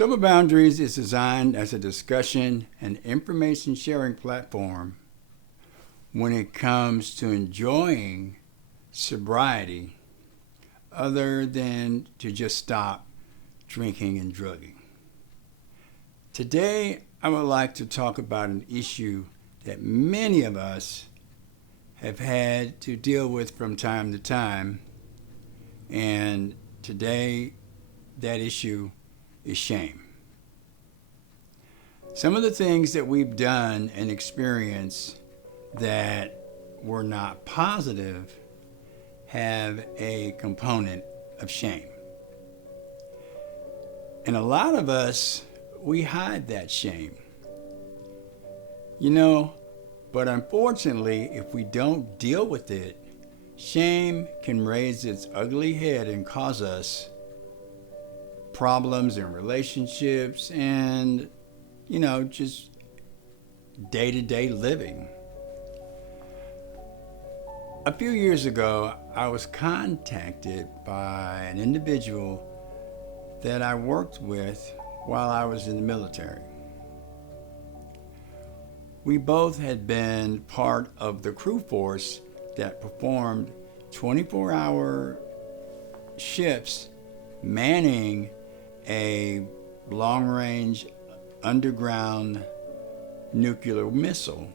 Sober Boundaries is designed as a discussion and information sharing platform when it comes to enjoying sobriety other than to just stop drinking and drugging. Today, I would like to talk about an issue that many of us have had to deal with from time to time, and today that issue is shame. Some of the things that we've done and experienced that were not positive have a component of shame. And a lot of us, we hide that shame. But unfortunately, if we don't deal with it, shame can raise its ugly head and cause us problems in relationships and, just day-to-day living. A few years ago, I was contacted by an individual that I worked with while I was in the military. We both had been part of the crew force that performed 24-hour shifts manning a long-range underground nuclear missile.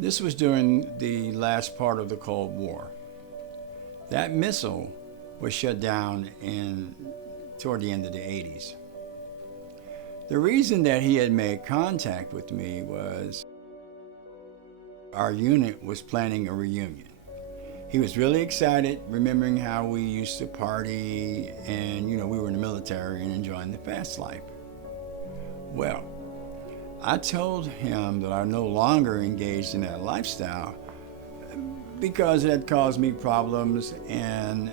This was during the last part of the Cold War. That missile was shut down toward the end of the 80s. The reason that he had made contact with me was our unit was planning a reunion. He was really excited, remembering how we used to party and, we were in the military and enjoying the fast life. Well, I told him that I'm no longer engaged in that lifestyle because it had caused me problems and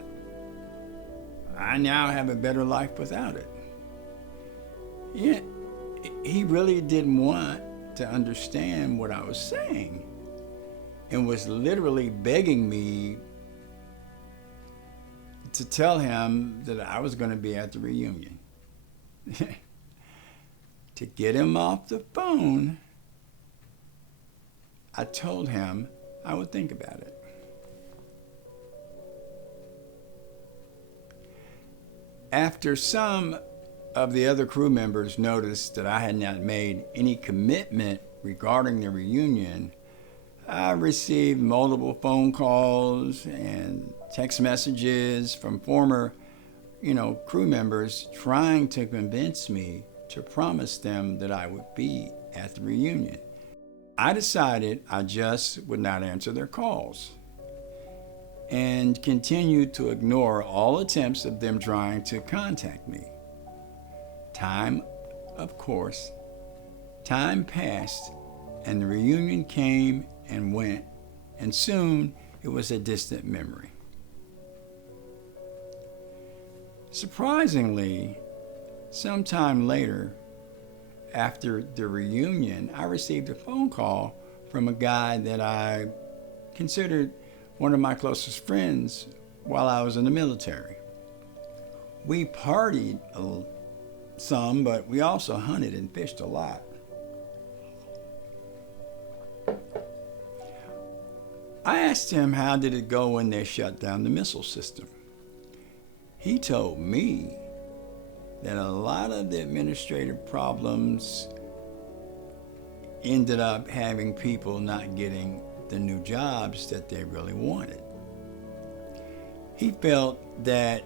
I now have a better life without it. Yeah, he really didn't want to understand what I was saying and was literally begging me to tell him that I was going to be at the reunion. To get him off the phone, I told him I would think about it. After some of the other crew members noticed that I had not made any commitment regarding the reunion, I received multiple phone calls and text messages from former, crew members trying to convince me to promise them that I would be at the reunion. I decided I just would not answer their calls and continued to ignore all attempts of them trying to contact me. Time passed, and the reunion came and went, and soon it was a distant memory. Surprisingly, sometime later, after the reunion, I received a phone call from a guy that I considered one of my closest friends while I was in the military. We partied some, but we also hunted and fished a lot. I asked him how did it go when they shut down the missile system. He told me that a lot of the administrative problems ended up having people not getting the new jobs that they really wanted. He felt that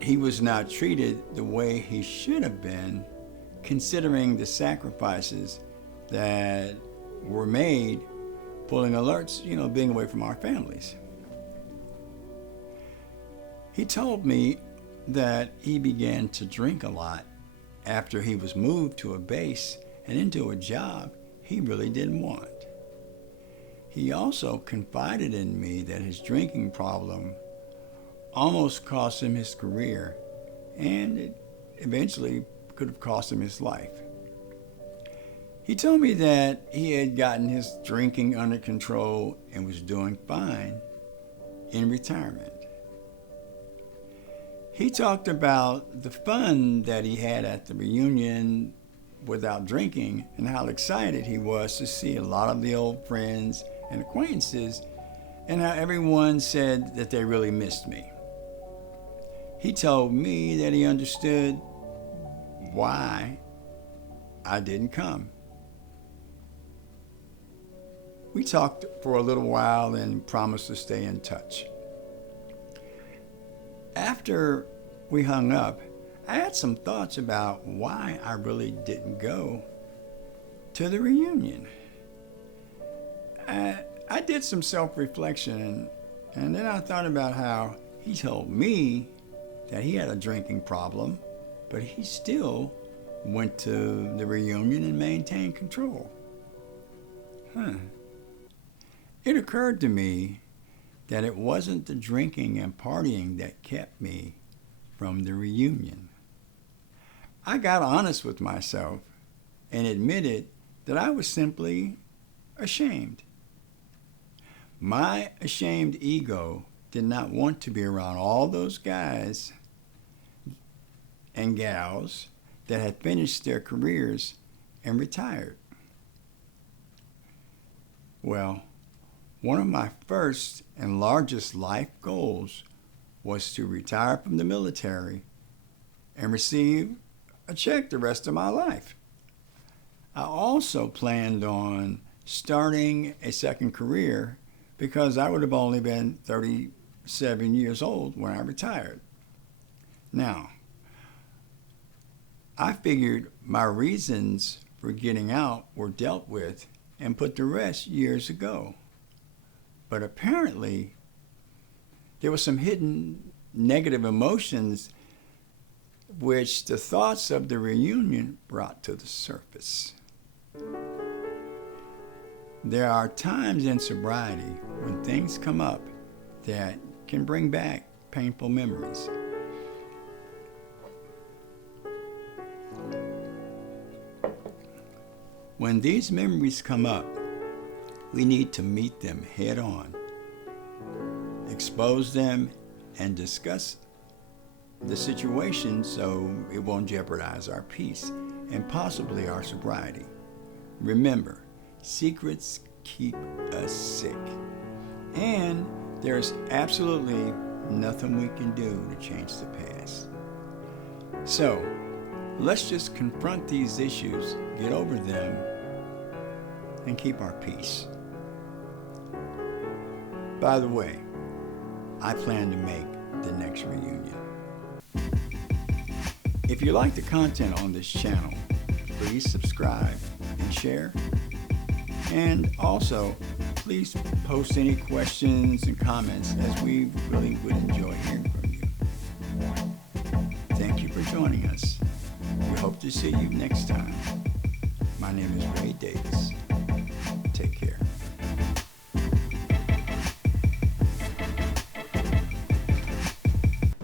he was not treated the way he should have been, considering the sacrifices that were made pulling alerts, being away from our families. He told me that he began to drink a lot after he was moved to a base and into a job he really didn't want. He also confided in me that his drinking problem almost cost him his career, and it eventually could have cost him his life. He told me that he had gotten his drinking under control and was doing fine in retirement. He talked about the fun that he had at the reunion without drinking and how excited he was to see a lot of the old friends and acquaintances and how everyone said that they really missed me. He told me that he understood why I didn't come. We talked for a little while and promised to stay in touch. After we hung up, I had some thoughts about why I really didn't go to the reunion. I did some self-reflection, and then I thought about how he told me that he had a drinking problem, but he still went to the reunion and maintained control. It occurred to me that it wasn't the drinking and partying that kept me from the reunion. I got honest with myself and admitted that I was simply ashamed. My ashamed ego did not want to be around all those guys and gals that had finished their careers and retired. Well, one of my first and largest life goals was to retire from the military and receive a check the rest of my life. I also planned on starting a second career because I would have only been 37 years old when I retired. Now, I figured my reasons for getting out were dealt with and put to rest years ago. But apparently, there were some hidden negative emotions which the thoughts of the reunion brought to the surface. There are times in sobriety when things come up that can bring back painful memories. When these memories come up, we need to meet them head on, expose them, and discuss the situation so it won't jeopardize our peace and possibly our sobriety. Remember, secrets keep us sick, and there's absolutely nothing we can do to change the past. So, let's just confront these issues, get over them, and keep our peace. By the way, I plan to make the next reunion. If you like the content on this channel, please subscribe and share. And also, please post any questions and comments, as we really would enjoy hearing from you. Thank you for joining us. We hope to see you next time. My name is Ray Davis. Take care.